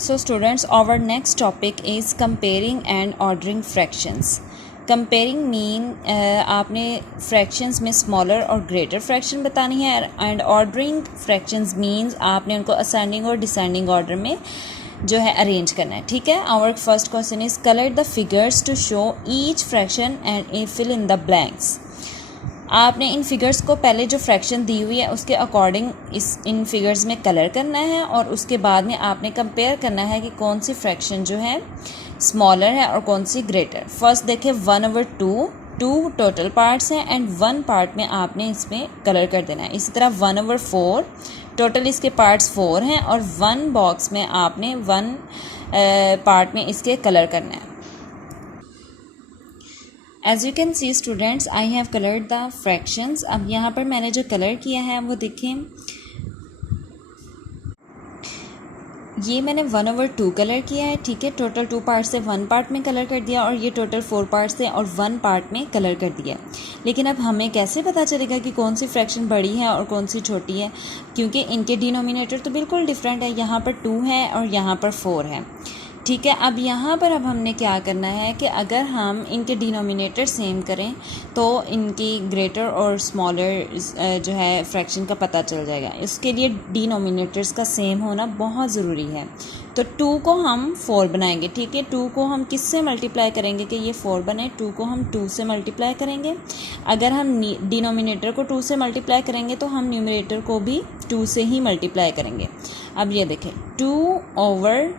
So students, our next topic is comparing and ordering fractions. Comparing mean आपने fractions में smaller और greater fraction बतानी है, and ordering fractions means आपने उनको ascending और descending order में जो है अरेंज करना है. ठीक है. Our first question is color the figures to show each fraction and fill in the blanks. आपने इन फिगर्स को पहले जो फ्रैक्शन दी हुई है उसके अकॉर्डिंग इन फिगर्स में कलर करना है और उसके बाद में आपने कंपेयर करना है कि कौन सी फ्रैक्शन जो है स्मॉलर है और कौन सी ग्रेटर. फर्स्ट देखें 1/2 टू टोटल पार्ट्स हैं एंड 1 पार्ट में आपने इसमें कलर कर देना है. इसी तरह 1/4 टोटल इसके पार्ट्स 4 हैं और 1 बॉक्स में आपने 1 पार्ट में इसके कलर करना है. As you can see students, I have colored the fractions. अब यहाँ पर मैंने जो कलर किया है वो देखें, ये मैंने 1/2 कलर किया है. ठीक है. टोटल 2 पार्ट से 1 पार्ट में कलर कर दिया और ये टोटल 4 पार्ट से और 1 पार्ट में कलर कर दिया. लेकिन अब हमें कैसे पता चलेगा कि कौन सी फ्रैक्शन बड़ी है और कौन सी छोटी है, क्योंकि इनके डिनोमिनेटर तो बिल्कुल डिफरेंट है. यहाँ पर 2 है और यहाँ पर 4 है. ठीक है. अब यहाँ पर अब हमने क्या करना है कि अगर हम इनके डिनोमिनेटर सेम करें तो इनकी ग्रेटर और स्मॉलर जो है फ्रैक्शन का पता चल जाएगा. इसके लिए डिनोमिनेटर्स का सेम होना बहुत ज़रूरी है. तो 2 को हम 4 बनाएंगे. ठीक है. 2 को हम किससे मल्टीप्लाई करेंगे कि ये 4 बने? 2 को हम 2 से मल्टीप्लाई करेंगे. अगर हम डिनोमिनेटर को 2 से मल्टीप्लाई करेंगे तो हम न्यूमरेटर को भी 2 से ही मल्टीप्लाई करेंगे. अब ये देखें 2/4.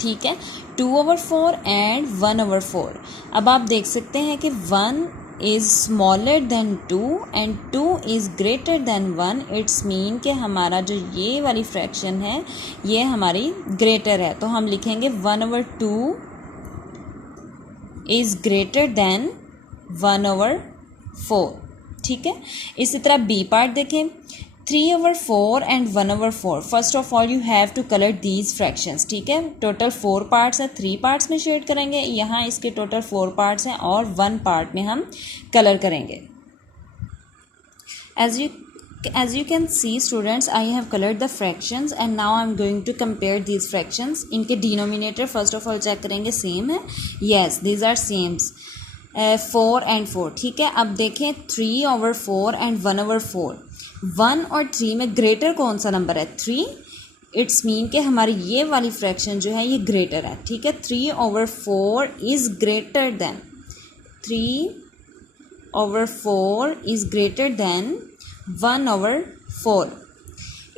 ठीक है. 2/4 एंड 1/4. अब आप देख सकते हैं कि 1 is smaller than 2 and 2 is greater than 1. It's mean कि हमारा जो ये वाली फ्रैक्शन है ये हमारी ग्रेटर है. तो हम लिखेंगे 1/2 इज़ ग्रेटर देन 1/4. ठीक है. इसी तरह बी पार्ट देखें 3/4 and 1/4. First of all you have to colour these fractions. ठीक है. टोटल 4 पार्ट्स हैं, 3 पार्ट्स में शेड करेंगे. यहाँ इसके टोटल 4 पार्ट्स हैं और 1 पार्ट में हम कलर करेंगे. As you can see students, I have colored the fractions and now I am going to compare these fractions. इनके denominator first of all check करेंगे सेम है. Yes, these are same. 4 and 4. ठीक है. अब देखें 3/4 and 1/4. 1 और 3 में greater कौन सा नंबर है? 3. इट्स मीन कि हमारी ये वाली फ्रैक्शन जो है ये ग्रेटर है. ठीक है. 3/4 is greater than 3/4 is greater than 1/4.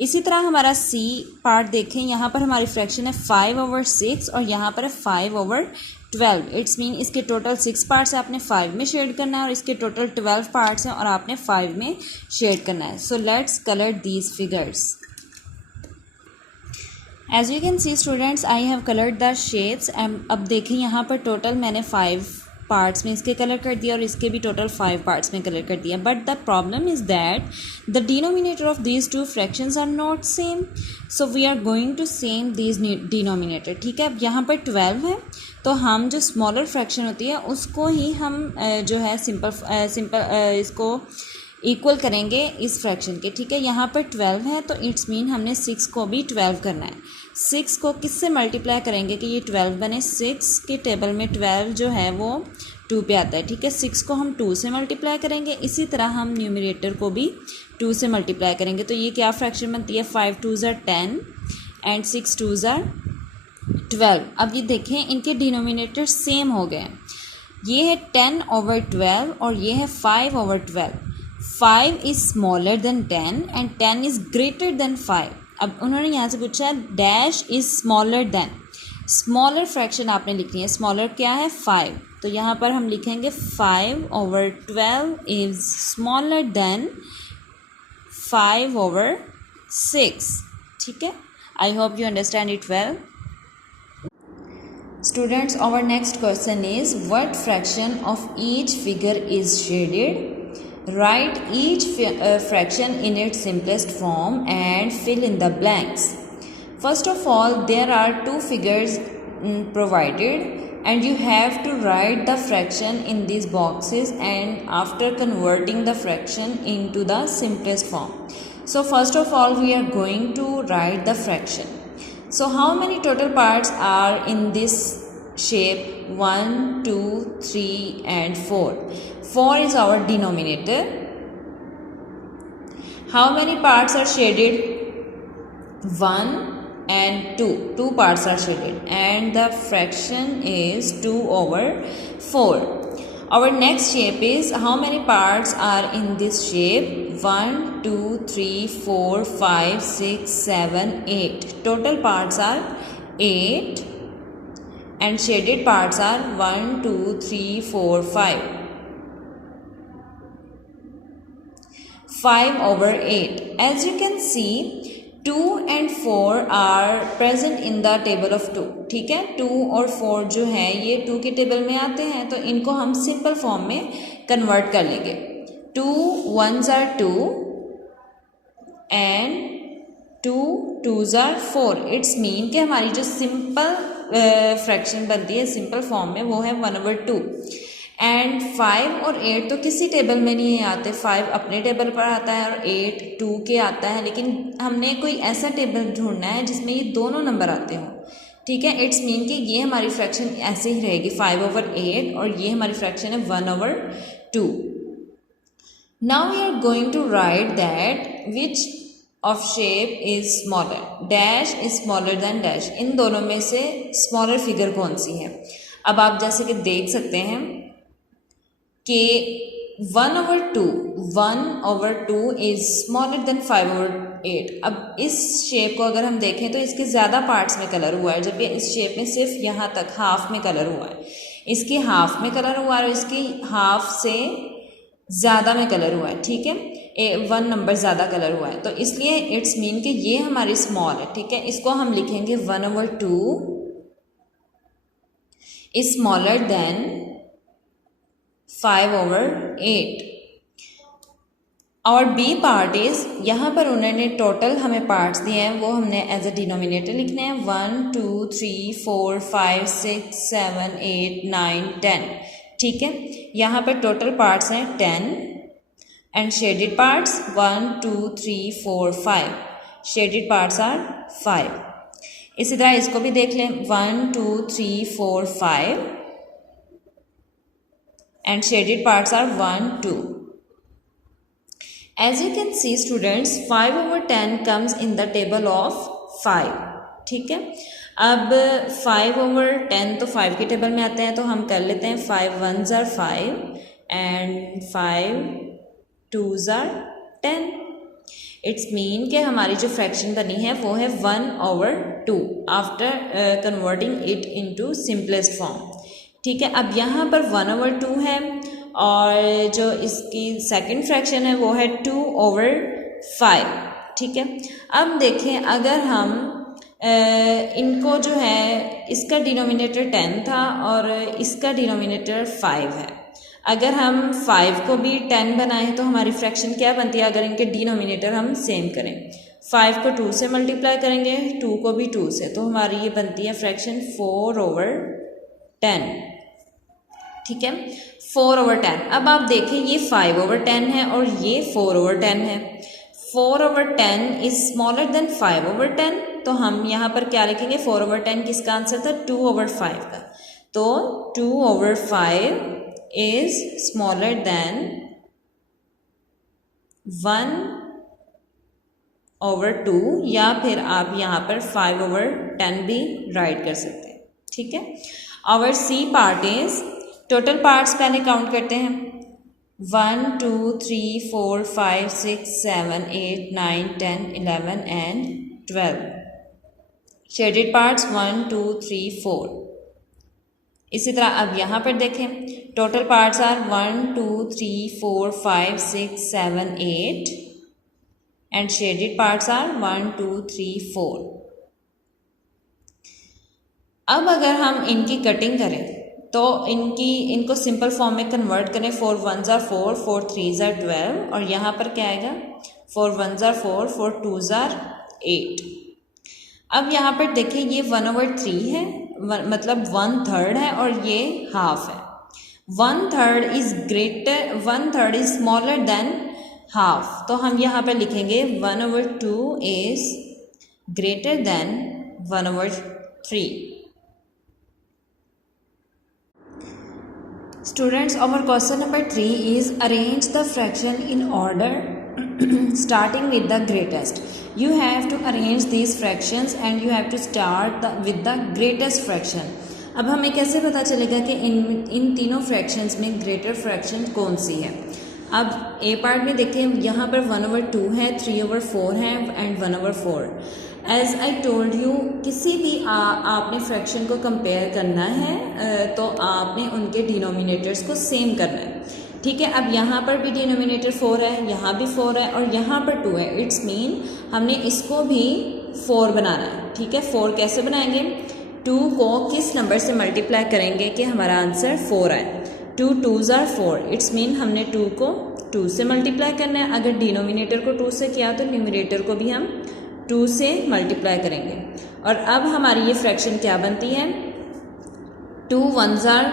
इसी तरह हमारा सी पार्ट देखें, यहाँ पर हमारी फ्रैक्शन है 5/6 और यहाँ पर है 5/12. इट्स मीन इसके टोटल 6 पार्ट्स है, आपने 5 में शेड करना है और इसके टोटल 12 पार्ट्स हैं और आपने 5 में शेड करना है. So let's colour these figures. As you can see students, I have coloured the shapes. अब देखें यहाँ पर टोटल मैंने 5 पार्ट्स में इसके कलर कर दिया और इसके भी टोटल 5 पार्ट्स में कलर कर दिया. But the problem is that the denominator of these 2 fractions are not same. So we are going to same these denominator. ठीक है. अब यहाँ पर 12 है तो हम जो स्मॉलर फ्रैक्शन होती है उसको ही हम जो है सिंपल इसको इक्वल करेंगे इस फ्रैक्शन के. ठीक है. यहाँ पर 12 है तो इट्स मीन हमने 6 को भी 12 करना है. 6 को किससे मल्टीप्लाई करेंगे कि ये 12 बने? 6 के टेबल में 12 जो है वो 2 पे आता है. ठीक है. 6 को हम 2 से मल्टीप्लाई करेंगे. इसी तरह हम न्यूमरेटर को भी 2 से मल्टीप्लाई करेंगे. तो ये क्या फ्रैक्शन बनती है? 5 2s are 10 and 6 2s are 12. अब ये देखें इनके डिनोमिनेटर सेम हो गए. ये है 10/12 और ये है 5/12. 5 is smaller than 10 and 10 is greater than 5. अब उन्होंने यहाँ से पूछा dash is smaller than. Smaller fraction आपने लिखनी है. स्मॉलर क्या है? 5. तो यहाँ पर हम लिखेंगे 5/12 इज़ स्मॉलर देन 5/6. ठीक है. I hope you understand it well. Students, our next question is what fraction of each figure is shaded? Write each fraction in its simplest form and fill in the blanks. First of all, there are 2 figures provided and you have to write the fraction in these boxes and after converting the fraction into the simplest form. So first of all, we are going to write the fraction. So how many total parts are in this shape? 1, 2, 3 and 4. 4 is our denominator. How many parts are shaded? 1 and 2. 2 parts are shaded and the fraction is 2 over 4. Our next shape is, how many parts are in this shape? 1, 2, 3, 4, 5, 6, 7, 8. Total parts are 8 and shaded parts are 1, 2, 3, 4, 5. 5 over 8. As you can see, 2 and 4 are present in the table of 2. ठीक है, 2 और 4 जो है ये 2 के table में आते हैं, तो इनको हम सिंपल फॉर्म में कन्वर्ट कर लेंगे. 2 1s are 2 and 2 2s are 4. It's mean कि हमारी जो सिंपल फ्रैक्शन बनती है सिंपल फॉर्म में वो है 1/2. एंड 5 और 8 तो किसी टेबल में नहीं आते. 5 अपने टेबल पर आता है और 8 2 के आता है, लेकिन हमने कोई ऐसा टेबल ढूंढना है जिसमें ये दोनों नंबर आते हों. ठीक है, इट्स मीन कि ये हमारी फ्रैक्शन ऐसे ही रहेगी 5/8 और ये हमारी फ्रैक्शन है 1/2. Now we are going to write that which of shape is smaller. Dash is smaller than dash. इन दोनों में से स्मॉलर फिगर कौन सी है? अब आप जैसे कि देख सकते हैं कि 1/2 इज स्मॉलर देन 5/8. अब इस शेप को अगर हम देखें तो इसके ज़्यादा पार्ट्स में कलर हुआ है, जबकि इस शेप में सिर्फ यहाँ तक हाफ में कलर हुआ है. इसकी हाफ में कलर हुआ है और इसकी हाफ से ज़्यादा में कलर हुआ है. ठीक है, 1 नंबर ज़्यादा कलर हुआ है, तो इसलिए इट्स मीन कि ये हमारी स्मॉल है. ठीक है, इसको हम लिखेंगे 1/2 इज स्मॉलर देन 5/8. और बी पार्ट इज, यहाँ पर उन्होंने टोटल हमें पार्ट्स दिए हैं, वो हमने एज अ डिनोमिनेटर लिखने हैं. 1 2 3 4 5 6 7 8 9 10. ठीक है, यहाँ पर टोटल पार्ट्स हैं 10 and shaded parts 1 2 3 4 5. Shaded parts are 5. इसी तरह इसको भी देख लें. 1 2 3 4 5 and shaded parts are 1 2. As you can see students, 5/10 comes in the table of 5. ठीक है, अब 5/10 तो 5 के टेबल में आते हैं, तो हम कर लेते हैं 5 1s are 5 and 5 2s are 10. It's mean कि हमारी जो फ्रैक्शन बनी है वो है 1/2 after converting it into simplest form. ठीक है, अब यहाँ पर 1/2 है और जो इसकी सेकंड फ्रैक्शन है वो है 2/5. ठीक है, अब देखें अगर हम इनको जो है, इसका डिनोमिनेटर 10 था और इसका डिनोमिनेटर 5 है. अगर हम 5 को भी 10 बनाएं तो हमारी फ्रैक्शन क्या बनती है? अगर इनके डिनोमिनेटर हम सेम करें, 5 को 2 से मल्टीप्लाई करेंगे, 2 को भी 2 से, तो हमारी ये बनती है फ्रैक्शन 4/10. ठीक है, 4/10. अब आप देखें ये 5/10 है और ये 4/10 है. 4/10 इज स्मॉलर देन 5/10, तो हम यहाँ पर क्या लिखेंगे? 4/10 किसका आंसर था? 2/5 का. तो 2/5 इज स्मॉलर देन 1/2, या फिर आप यहाँ पर 5/10 भी राइट कर सकते हैं. ठीक है, और C part is, total parts पहले काउंट करते हैं. 1 2 3 4 5 6 7 8 9 10 11 and 12. Shaded parts 1 2 3 4. इसी तरह अब यहाँ पर देखें, total parts are 1 2 3 4 5 6 7 8 and shaded parts are 1 2 3 4. अब अगर हम इनकी कटिंग करें तो इनको सिंपल फॉर्म में कन्वर्ट करें. 4 1s are 4, 4 3s are 12 और यहाँ पर क्या आएगा? 4 1s are 4, 4 2s are 8. अब यहाँ पर देखिए ये 1/3 है, मतलब 1/3 है और ये हाफ है. 1/3 is greater, 1/3 is smaller than half, तो हम यहाँ पर लिखेंगे 1/2 is greater than 1/3. Students, our question number 3 is arrange the fraction in order starting with the greatest. You have to arrange these fractions and you have to start with the greatest fraction. अब हमें कैसे पता चलेगा कि इन तीनों fractions में greater fraction कौन सी है? अब ए पार्ट में देखें, यहाँ पर 1/2 है, 3/4 है and 1/4. As I told you, किसी भी आपने फ्रैक्शन को कंपेयर करना है तो आपने उनके डिनोमिनेटर्स को सेम करना है. ठीक है, अब यहाँ पर भी डिनोमिनेटर 4 है, यहाँ भी 4 है और यहाँ पर 2 है. इट्स मीन हमने इसको भी 4 बनाना है. ठीक है, 4 कैसे बनाएंगे? 2 को किस नंबर से मल्टीप्लाई करेंगे कि हमारा आंसर 4 आए? 2 2s are 4. इट्स मीन हमने 2 को 2 से मल्टीप्लाई करना है. अगर डिनोमिनेटर को 2 से किया तो न्यूमरेटर को भी हम 2 से मल्टीप्लाई करेंगे. और अब हमारी ये फ्रैक्शन क्या बनती है? 2 1s are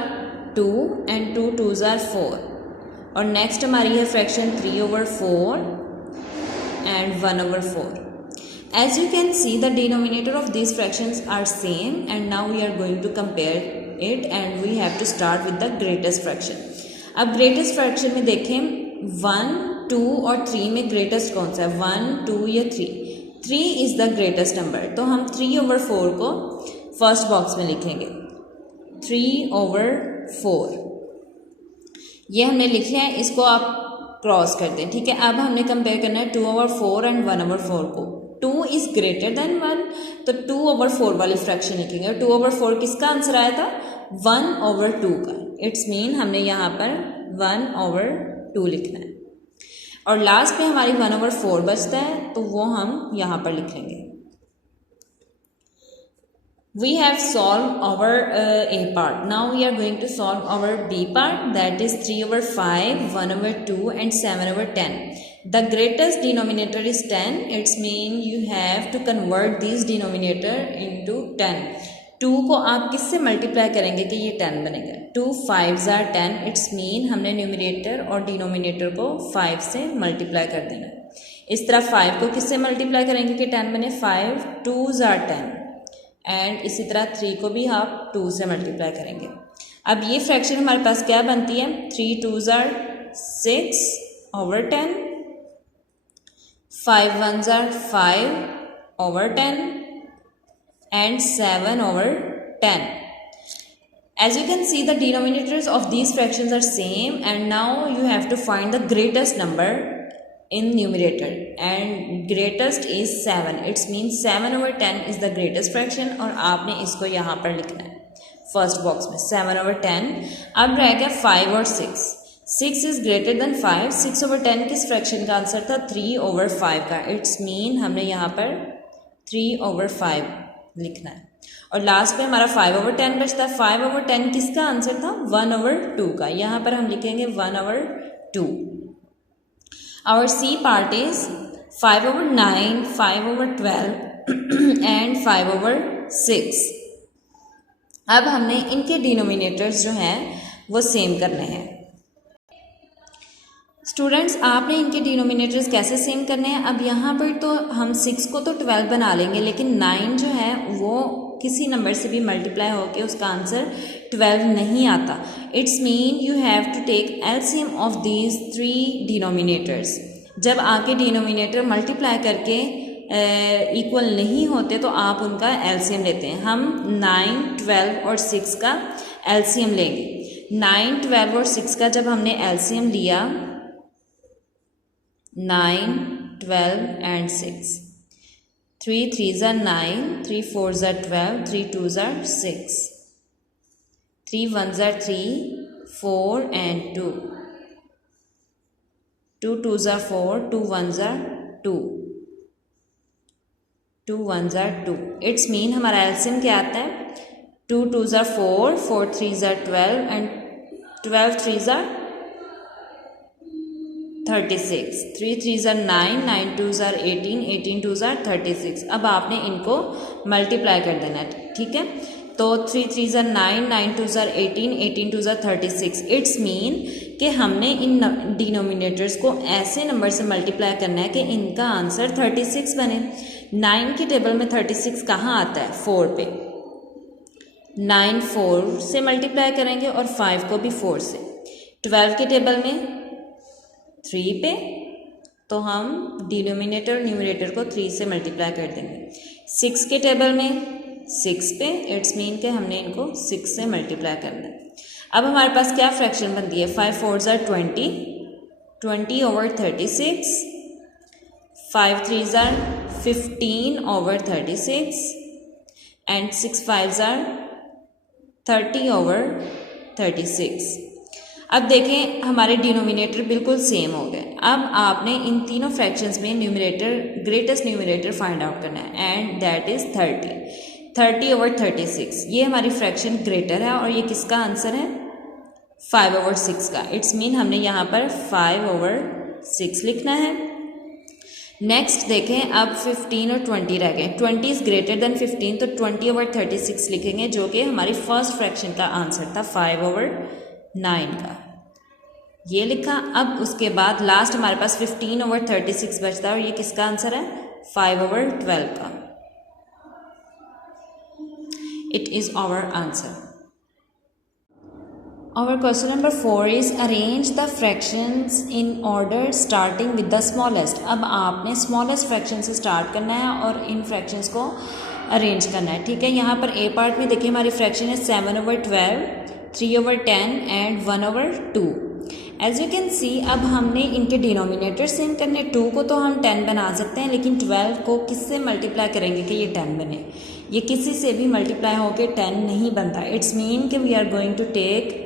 2 and 2 2s are 4. और नेक्स्ट हमारी है fraction 3/4 and 1/4. As you can see, the denominator of these fractions are same and now we are going to compare it and we have to start with the greatest fraction. अब greatest fraction में देखें 1, 2 और 3 में greatest कौन सा है? 1, 2 या 3? 3 is the greatest number. तो हम 3/4 को फर्स्ट बॉक्स में लिखेंगे. 3/4 ये हमने लिख लिया है, इसको आप क्रॉस कर दें. ठीक है, अब हमने कंपेयर करना है 2/4 एंड 1/4 को. 2 इज ग्रेटर देन 1, तो 2/4 वाली फ्रैक्शन लिखेंगे. 2/4 किसका आंसर आया था? 1/2 का. इट्स मीन हमने यहाँ पर 1/2 लिखना है. और लास्ट में हमारी 1/4 बचता है तो वो हम यहाँ पर लिख लेंगे. We have solved our A part. Now we are going to solve our B part, that is 3/5, 1/2 and 7/10. The greatest denominator is 10. It's mean you have to convert these denominator into 10. 2 को आप किससे multiply करेंगे कि ये 10 बनेगा? 2 5s are 10. It's mean हमने numerator और denominator को 5 से मल्टीप्लाई कर देना. इस तरह 5 को किससे मल्टीप्लाई करेंगे कि 10 बने? 5 2s are 10. एंड इसी तरह 3 को भी आप 2 से मल्टीप्लाई करेंगे. अब ये फ्रैक्शन हमारे पास क्या बनती है? 3 2s are 6/10, 5 1s are 5/10 and 7/10. As you can see, the denominators of these fractions are same and now you have to find the greatest number in numerator and greatest is 7. It's means 7/10 is the greatest fraction और आपने इसको यहाँ पर लिखना है first box में 7/10. अब रह गया 5 और 6. 6 is greater than 5. 6/10 किस फ्रैक्शन का आंसर था? 3/5 का. इट्स मीन हमने यहाँ पर 3/5 लिखना है. और लास्ट में हमारा 5/10 बचता है. 5/10 किसका आंसर था? 1/2 का. यहाँ पर हम लिखेंगे 1/2. Our C part is 5/9, 5/12 and 5/6. अब हमने इनके डिनोमिनेटर्स जो हैं वो सेम करने हैं. स्टूडेंट्स, आपने इनके डिनोमिनेटर्स कैसे सेम करने हैं? अब यहाँ पर तो हम 6 को तो 12 बना लेंगे, लेकिन 9 जो है वो किसी नंबर से भी मल्टीप्लाई होके उसका आंसर 12 नहीं आता. It's mean you have to take LCM of these 3 denominators. जब आपके डिनोमिनेटर मल्टीप्लाई करके इक्वल नहीं होते तो आप उनका एलसीएम लेते हैं. हम 9 12 और 6 का एलसीएम लेंगे. 9 12 और 6 का जब हमने एलसीएम लिया 9 12 and 6, 3 3s are 9, 3 4s are 12, 3 2s are 6, 3 1s are 3, 4 and 2, 2 2s are 4, 2 1s are 2, 2 1s are 2. It's mean हमारा एलसीएम क्या आता है? 2 2s are 4, 4 3s are 12 and 12 3s are 36, 3 3s are 9, 9 2s are 18, 18 2s are 36. अब आपने इनको multiply कर देना है. ठीक है, तो 3 3s are 9, 9 2s are 18, 18 2s are 36. It's mean कि हमने इन डिनोमिनेटर्स को ऐसे नंबर से मल्टीप्लाई करना है कि इनका आंसर 36 बने. 9 की टेबल में 36 कहाँ आता है? 4 पे। 9 4 से मल्टीप्लाई करेंगे और 5 को भी 4 से। 12 की टेबल में 3 पे, तो हम डिनोमिनेटर और न्यूमरेटर को 3 से मल्टीप्लाई कर देंगे। 6 के टेबल में 6 पे, इट्स मीन के हमने इनको 6 से मल्टीप्लाई करना है। अब हमारे पास क्या फ्रैक्शन बनती है? 5 4s are 20 over 36, 5 3s are 15 over 36 and 6 5s are 30 over 36। अब देखें हमारे डिनोमिनेटर बिल्कुल सेम हो गए। अब आपने इन तीनों फ्रैक्शंस में numerator, greatest numerator find out करना है एंड दैट इज 30 over 36। ये हमारी फ्रैक्शन ग्रेटर है और ये किसका आंसर है? 5 over 6 का। इट्स मीन हमने यहाँ पर 5 over 6 लिखना है। नेक्स्ट देखें, अब 15 और 20 रह गए। 20 इज ग्रेटर देन 15, तो 20 over 36 लिखेंगे, जो कि हमारी फर्स्ट फ्रैक्शन का आंसर था 5 over 9 का। ये लिखा। अब उसके बाद लास्ट हमारे पास 15 over 36 बचता है और ये किसका आंसर है? 5 over 12 का। It is our answer. Our question number 4 is arrange the fractions in order starting with the smallest। अब आपने smallest fraction से start करना है और इन fractions को arrange करना है, ठीक है। यहाँ पर A part में देखिए हमारी fraction है 7 over 12, 3 over 10 and 1 over 2। As you can see, अब हमने इनके डिनोमिनेटर सेम करने। 2 को तो हम 10 बना सकते हैं, लेकिन 12 को किससे मल्टीप्लाई करेंगे कि ये 10 बने? ये किसी से भी मल्टीप्लाई होकर 10 नहीं बनता। इट्स मीन कि we are going to take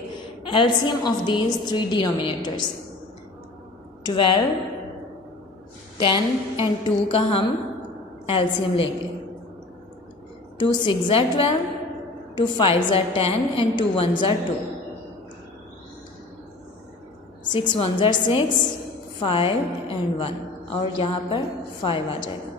LCM of these three denominators, 12, 10 and 2 का हम LCM लेंगे। 2 6s are 12, 2 5s are 10 and 2 1s are 2, 6 1s are 6, 5 and 1 और यहाँ पर 5 आ जाएगा।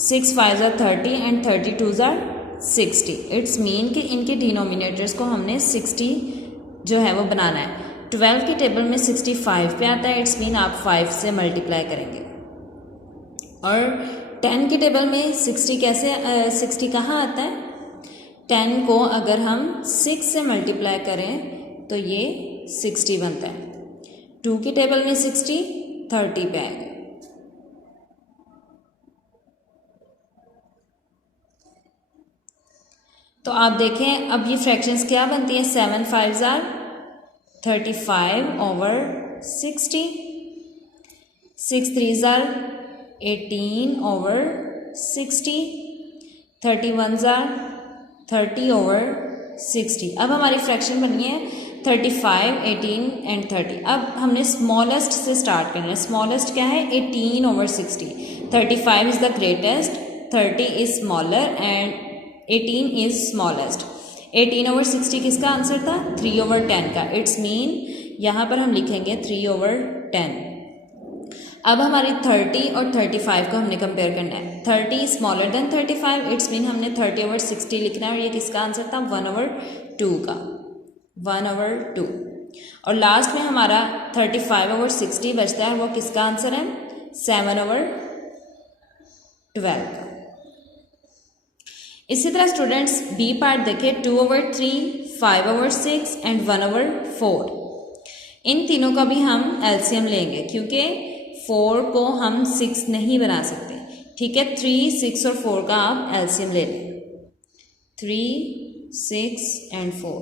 6 5s are 30 and 32s are 60। It's mean कि इनके डिनोमिनेटर्स को हमने 60 जो है वो बनाना है। 12 की टेबल में 65 पे आता है, इट्स मीन आप 5 से मल्टीप्लाई करेंगे। और 10 की टेबल में 60 कैसे 60 कहाँ आता है? 10 को अगर हम 6 से मल्टीप्लाई करें तो ये 60 बनता है। 2 की टेबल में 60 30 पे आएगा। तो आप देखें अब ये फ्रैक्शंस क्या बनती है? 7 5s are 35 over 60, 6 3s are 18 over 60, 31s are 30 over 60। अब हमारी फ्रैक्शन बनी है 35, 18 एंड 30। अब हमने स्मॉलेस्ट से स्टार्ट करना है। स्मॉलेस्ट क्या है? 18 over 60। 35 is the greatest, 30 is smaller and 18 is smallest. 18 over 60 किसका आंसर था? 3 over 10 का। इट्स मीन यहाँ पर हम लिखेंगे 3 over 10। अब हमारी 30 और 35 को हमने कंपेयर करना है। 30 स्मॉलर देन 35, इट्स मीन हमने 30 over 60 लिखना है और ये किसका आंसर था? 1 over 2 का। 1 over 2 और लास्ट में हमारा 35 over 60 बचता है और वो किसका आंसर है? 7 over 12 का। इसी तरह स्टूडेंट्स बी पार्ट देखें। 2 over 3, 5 over 6 एंड 1 over 4। इन तीनों का भी हम एलसीएम लेंगे क्योंकि 4 को हम 6 नहीं बना सकते, ठीक है। 3 6 और 4 का आप एलसीएम ले लें। 3 6 and 4।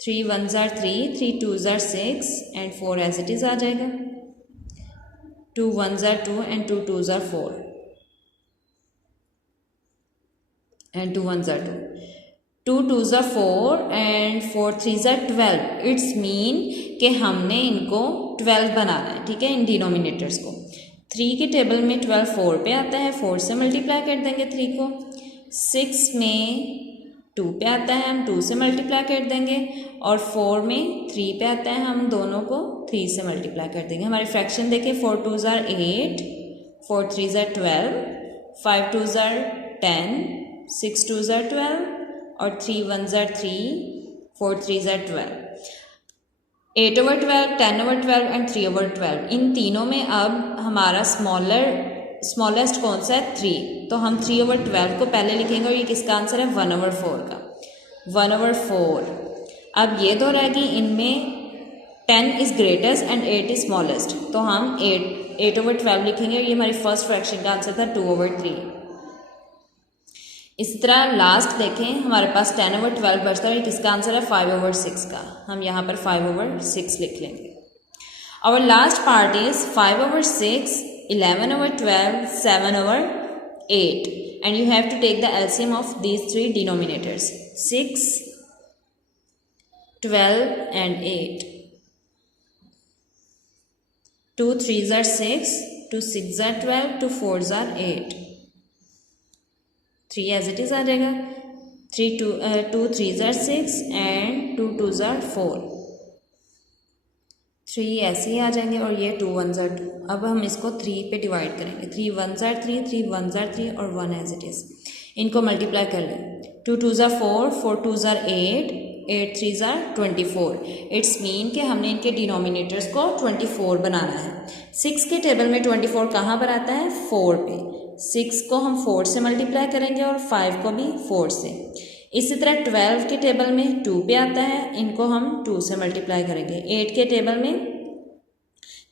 3 1s are 3, 3 2s are 6 and 4 as it is आ जाएगा। 2 1s are 2 and 2 2s are 4 and 2 1s are 2, 2 2s are 4 and 4 3s are 12। It's mean कि हमने इनको 12 बनाना है, ठीक है, इन डिनोमिनेटर्स को। 3 की टेबल में 12 4 पे आता है, 4 से मल्टीप्लाई कर देंगे 3 को। 6 में 2 पे आता है, हम 2 से मल्टीप्लाई कर देंगे और 4 में 3 पे आता है, हम दोनों को 3 से मल्टीप्लाई कर देंगे। हमारी फ्रैक्शन देखिए 4 2s are 8, 4 3s are 12, 5 2s are 10, 6 2s are 12 और 3 1s are 3, 4 3s are 12। 8/12, 10/12 and 3/12, इन तीनों में अब हमारा स्मॉलेस्ट कौन सा है? 3। तो हम 3/12 को पहले लिखेंगे और ये किसका आंसर है? 1/4 का, 1/4। अब ये दो रहेगी, इनमें 10 is greatest and 8 is smallest, तो हम 8/12 लिखेंगे और ये हमारी फर्स्ट फ्रैक्शन का आंसर था 2/3। इसी तरह लास्ट देखें, हमारे पास 10/12 बचता है, ये किसका आंसर है? 5/6 का, हम यहाँ पर 5/6 लिख लेंगे। Our last part is 5/6, 11/12, 7/8, and you have to take the LCM of these three denominators, 6, 12 and 8. 2 3s are 6, 2 6s are 12, 2 4s are 8. 3 as it is आ जाएगा, 2 3s are 6 and 2 2s are 4. 3 ऐसे ही आ जाएंगे और ये 2 1s are 2। अब हम इसको 3 पे divide करेंगे, 3 1s are 3, 3 1s are 3 और 1 as it is। इनको मल्टीप्लाई कर लें, 2 2s are 4, 4 2s are 8, 8 3s are 24। It's mean कि हमने इनके डिनोमिनेटर्स को 24 बनाना है। 6 के टेबल में 24 कहाँ पर आता है? 4 पे। 6 को हम 4 से मल्टीप्लाई करेंगे और 5 को भी 4 से। इसी तरह 12 के टेबल में 2 पे आता है, इनको हम 2 से मल्टीप्लाई करेंगे। 8 के टेबल में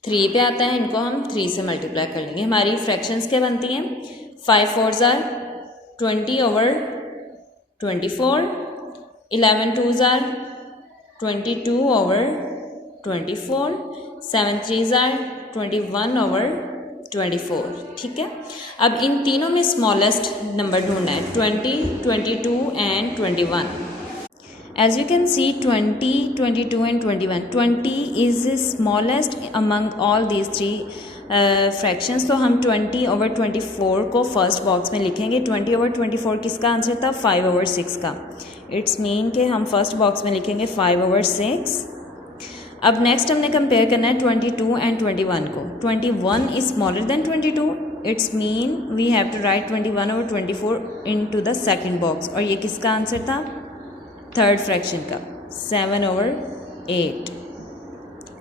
3 पे आता है, इनको हम 3 से मल्टीप्लाई कर लेंगे। हमारी फ्रैक्शंस क्या बनती हैं? 5 4s are 20/24, 11 2s are 22/24, 7 3s are 21/24। ठीक है, अब इन तीनों में स्मॉलेस्ट नंबर ढूंढना है, 20, 22 and 21। As you can see, 20, 22 and 21, 20 is the smallest among all these three fractions। तो हम 20/24 को फर्स्ट बॉक्स में लिखेंगे। 20/24 किसका आंसर था? 5/6 का। इट्स मीन कि हम फर्स्ट बॉक्स में लिखेंगे 5/6। अब नेक्स्ट हमने कंपेयर करना है 22 एंड 21 को। 21 is smaller than 22, it's mean we have to write 21/24 into the second box, और ये किसका आंसर था? थर्ड फ्रैक्शन का, 7/8।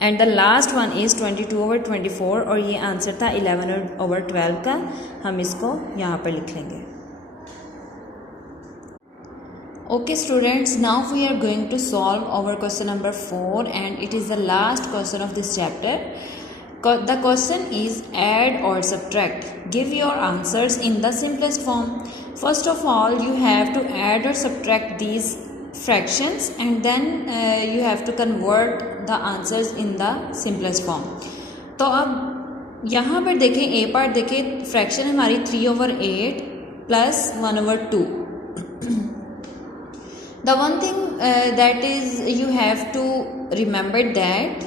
And the last one is 22/24 और ये आंसर था 11/12 का। हम इसको यहाँ पर लिख लेंगे। Okay students, now we are going to solve our question number 4 and it is the last question of this chapter. The question is add or subtract. Give your answers in the simplest form. First of all, you have to add or subtract these fractions and then you have to convert the answers in the simplest form. तो अब यहाँ पर देखें, ए part देखें, fraction हमारी 3/8 plus 1/2। The one thing that is you have to remember that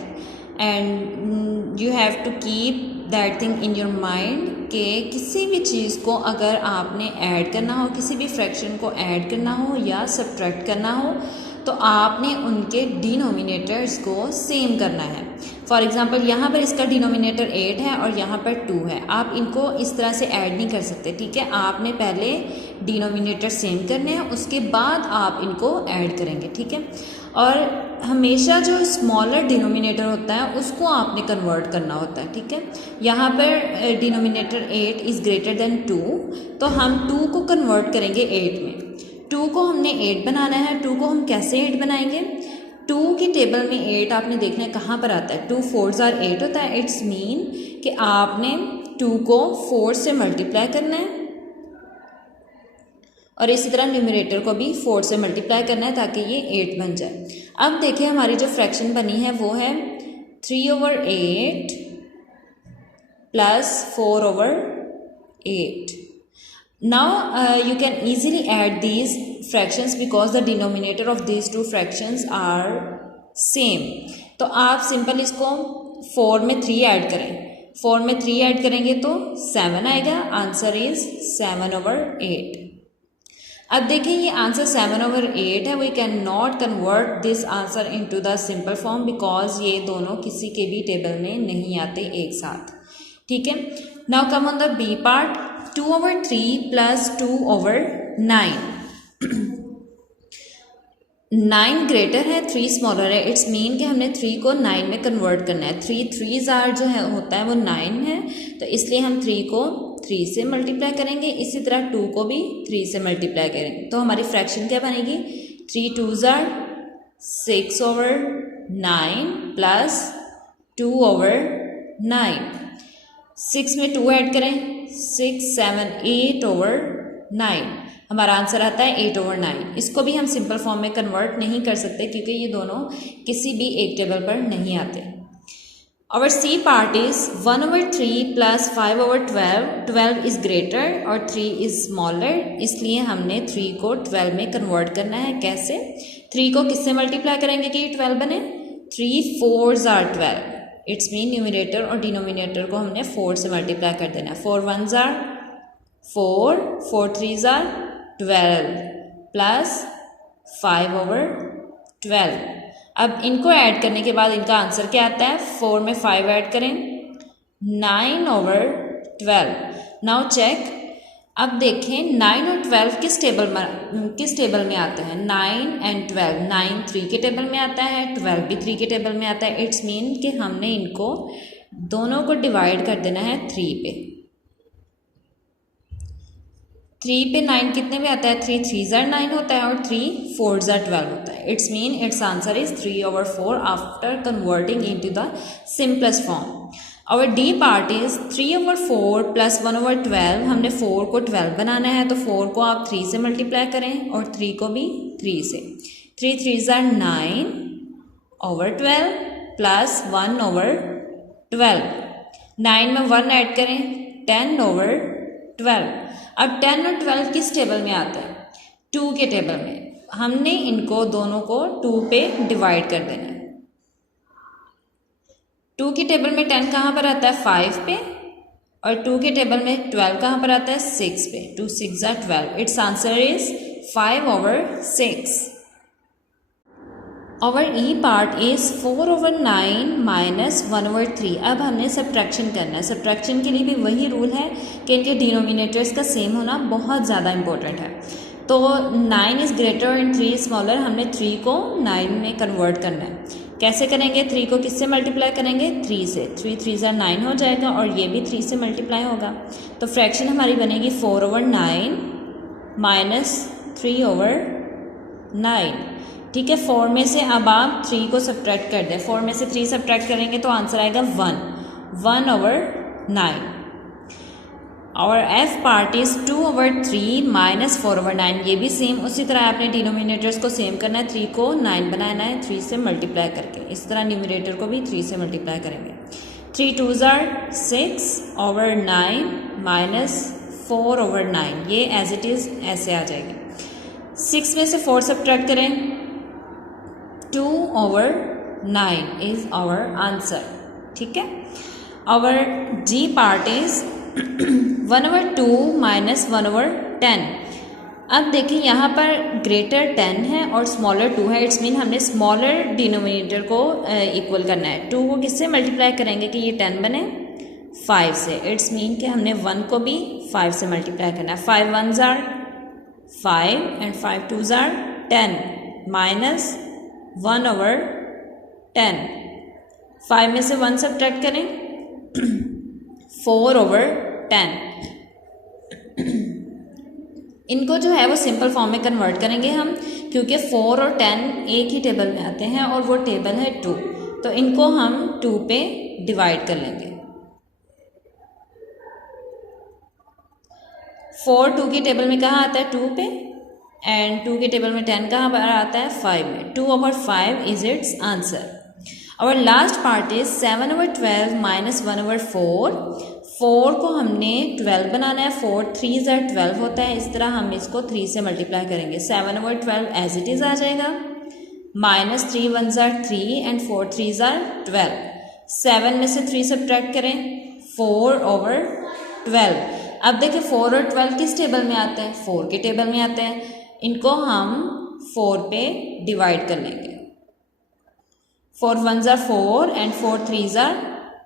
and you have to keep that thing in your mind कि किसी भी चीज़ को अगर आपने ऐड करना हो, किसी भी फ्रैक्शन को ऐड करना हो या सब्ट्रैक्ट करना हो, तो आपने उनके डिनोमिनेटर्स को सेम करना है। फॉर एग्ज़ाम्पल यहाँ पर इसका डिनोमिनेटर 8 है और यहाँ पर 2 है। आप इनको इस तरह से ऐड नहीं कर सकते, ठीक है। आपने पहले डिनोमिनेटर सेम करने हैं, उसके बाद आप इनको ऐड करेंगे, ठीक है। और हमेशा जो स्मॉलर डिनोमिनेटर होता है उसको आपने कन्वर्ट करना होता है, ठीक है। यहाँ पर डिनोमिनेटर 8 इज़ ग्रेटर देन 2, तो हम 2 को कन्वर्ट करेंगे 8 में। 2 को हमने 8 बनाना है। 2 को हम कैसे 8 बनाएंगे? 2 के टेबल में 8 आपने देखना है कहाँ पर आता है। 2 4s are 8 होता है। इट्स मीन कि आपने 2 को 4 से मल्टीप्लाई करना है और इसी तरह न्यूमरेटर को भी 4 से मल्टीप्लाई करना है ताकि ये 8 बन जाए। अब देखिए हमारी जो फ्रैक्शन बनी है वो है 3/8 plus 4/8। Now you can easily add these fractions because the denominator of these two fractions are same। तो आप सिंपल इसको 4 में 3 ऐड करें। 4 में 3 ऐड करेंगे तो 7 आएगा। Answer is 7/8। अब देखिए ये आंसर 7/8 है। We can not convert this answer into the simple form because ये दोनों किसी के भी टेबल में नहीं आते एक साथ, ठीक है। Now come on the B part. 2/3 plus 2/9। 9 greater है 3 स्मॉलर है, इट्स मीन कि हमने 3 को 9 में कन्वर्ट करना है। 3 3s आर जो है होता है वो 9 है, तो इसलिए हम 3 को 3 से मल्टीप्लाई करेंगे। इसी तरह 2 को भी 3 से मल्टीप्लाई करेंगे, तो हमारी फ्रैक्शन क्या बनेगी, 3 2s are 6 over 9 plus 2 over 9। 6 में 2 ऐड करें, 6 7 8 ओवर 9, हमारा आंसर आता है 8 ओवर 9। इसको भी हम सिंपल फॉर्म में कन्वर्ट नहीं कर सकते क्योंकि ये दोनों किसी भी एक टेबल पर नहीं आते। और C part is 1 over 3 plus 5 over 12, 12 is greater और 3 इज स्मॉलर, इसलिए हमने 3 को 12 में कन्वर्ट करना है। कैसे, 3 को किससे मल्टीप्लाई करेंगे कि 12 बने, 3 4s are 12, it's mean numerator और डिनोमिनेटर को हमने 4 से मल्टीप्लाई कर देना है। 4 1s are 4, 4 3s are 12 plus 5 over 12। अब इनको ऐड करने के बाद इनका आंसर क्या आता है, 4 में 5 ऐड करें, 9 ओवर 12। नाउ चेक, अब देखें 9 और 12 किस टेबल में आते हैं, 9 एंड 12, 9 3 के टेबल में आता है, 12 भी 3 के टेबल में आता है। इट्स मीन कि हमने इनको दोनों को डिवाइड कर देना है 3 पे। 3 पे 9 कितने में आता है, 3 3s आर 9 होता है और 3 4s आर 12 होता है। It's mean its answer is 3 over 4 after converting into the simplest form. और D part is 3 over 4 plus 1 over 12, हमने 4 को 12 बनाना है तो 4 को आप 3 से मल्टीप्लाई करें और 3 को भी 3 से। 3 3s are 9 over 12 plus 1 over 12, 9 में 1 ऐड करें, 10 ओवर 12। अब 10 और 12 किस टेबल में आता है, 2 के टेबल में। हमने इनको दोनों को 2 पे डिवाइड कर देना है। 2 के टेबल में 10 कहाँ पर आता है, 5 पे, और 2 के टेबल में 12 कहाँ पर आता है, 6 पे। 2 6 are 12, its answer is 5 over 6। और E part is 4 over 9 minus 1 over 3। अब हमने सब्ट्रैक्शन करना है। सब्ट्रैक्शन के लिए भी वही रूल है कि इनके डिनोमिनेटर्स का सेम होना बहुत ज़्यादा इंपॉर्टेंट है। तो 9 इज़ ग्रेटर एंड 3 स्मॉलर, हमने 3 को 9 में कन्वर्ट करना है। कैसे करेंगे, 3 को किससे मल्टीप्लाई करेंगे, 3 से। 3 3s आर 9 हो जाएगा और ये भी 3 से मल्टीप्लाई होगा, तो फ्रैक्शन हमारी बनेगी 4 ओवर 9 माइनस 3 ओवर 9। ठीक है, 4 में से अब आप 3 को सब्ट्रैक्ट कर दें। 4 में से 3 सब्ट्रैक्ट करेंगे तो आंसर आएगा 1 ओवर 9। और F part is 2 over 3 minus 4 over 9, ये भी सेम उसी तरह आपने डिनोमिनेटर्स को सेम करना है। 3 को 9 बनाना है 3 से मल्टीप्लाई करके, इस तरह न्यूमिनेटर को भी 3 से मल्टीप्लाई करेंगे। 3 2s are 6 over 9 minus 4 over 9, ये एज इट इज़ ऐसे आ जाएगी। 6 में से 4 सब्ट्रैक्ट करें, 2 ओवर 9 इज आवर आंसर। ठीक है, our G part is 1 over 2 minus 1 over 10। अब देखिए यहाँ पर ग्रेटर 10 है और स्मॉलर 2 है, इट्स मीन हमने स्मॉलर डिनोमिनेटर को इक्वल करना है। 2 को किससे मल्टीप्लाई करेंगे कि ये 10 बने, 5 से। इट्स मीन कि हमने 1 को भी 5 से मल्टीप्लाई करना है। 5 1s are 5 and 5 2s are 10 minus 1 over 10। 5 में से 1 सब्ट्रैक्ट करें, 4 ओवर 10। इनको जो है वो सिंपल फॉर्म में कन्वर्ट करेंगे हम, क्योंकि 4 और 10 एक ही टेबल में आते हैं और वो टेबल है 2, तो इनको हम 2 पे डिवाइड कर लेंगे। 4 2 के टेबल में कहाँ आता है, 2 पे, एंड 2 के टेबल में 10 कहाँ पर आता है, 5 में। 2 ओवर 5 इज इट्स आंसर। और last part is 7 over 12 minus 1 over 4। 4 को हमने 12 बनाना है, 4 3s आर 12 होता है, इस तरह हम इसको 3 से मल्टीप्लाई करेंगे। 7 ओवर 12 एज इट इज़ आ जाएगा, minus 3 1s are 3 and 4 3s are 12। 7 में से 3 सब्ट्रैक्ट करें, 4 ओवर 12। अब देखिए 4 और 12 किस टेबल में आते हैं, 4 के टेबल में आते हैं। इनको हम 4 पे डिवाइड कर लेंगे। 4 1s are 4 and 4 3s are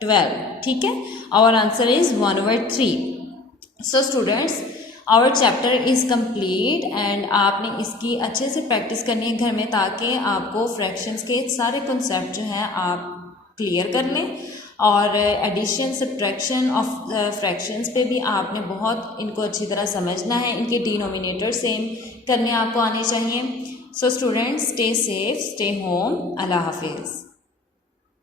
12। ठीक है, our answer is 1 over 3। So students, our chapter is complete and आपने इसकी अच्छे से प्रैक्टिस करनी है घर में, ताकि आपको फ्रैक्शंस के सारे कॉन्सेप्ट जो हैं आप क्लियर कर लें। और एडिशन सब्ट्रैक्शन ऑफ फ्रैक्शंस पे भी आपने बहुत इनको अच्छी तरह समझना है, इनके डिनोमिनेटर सेम करने आपको आने चाहिए। So students, stay safe, stay home, Allah हाफिज़।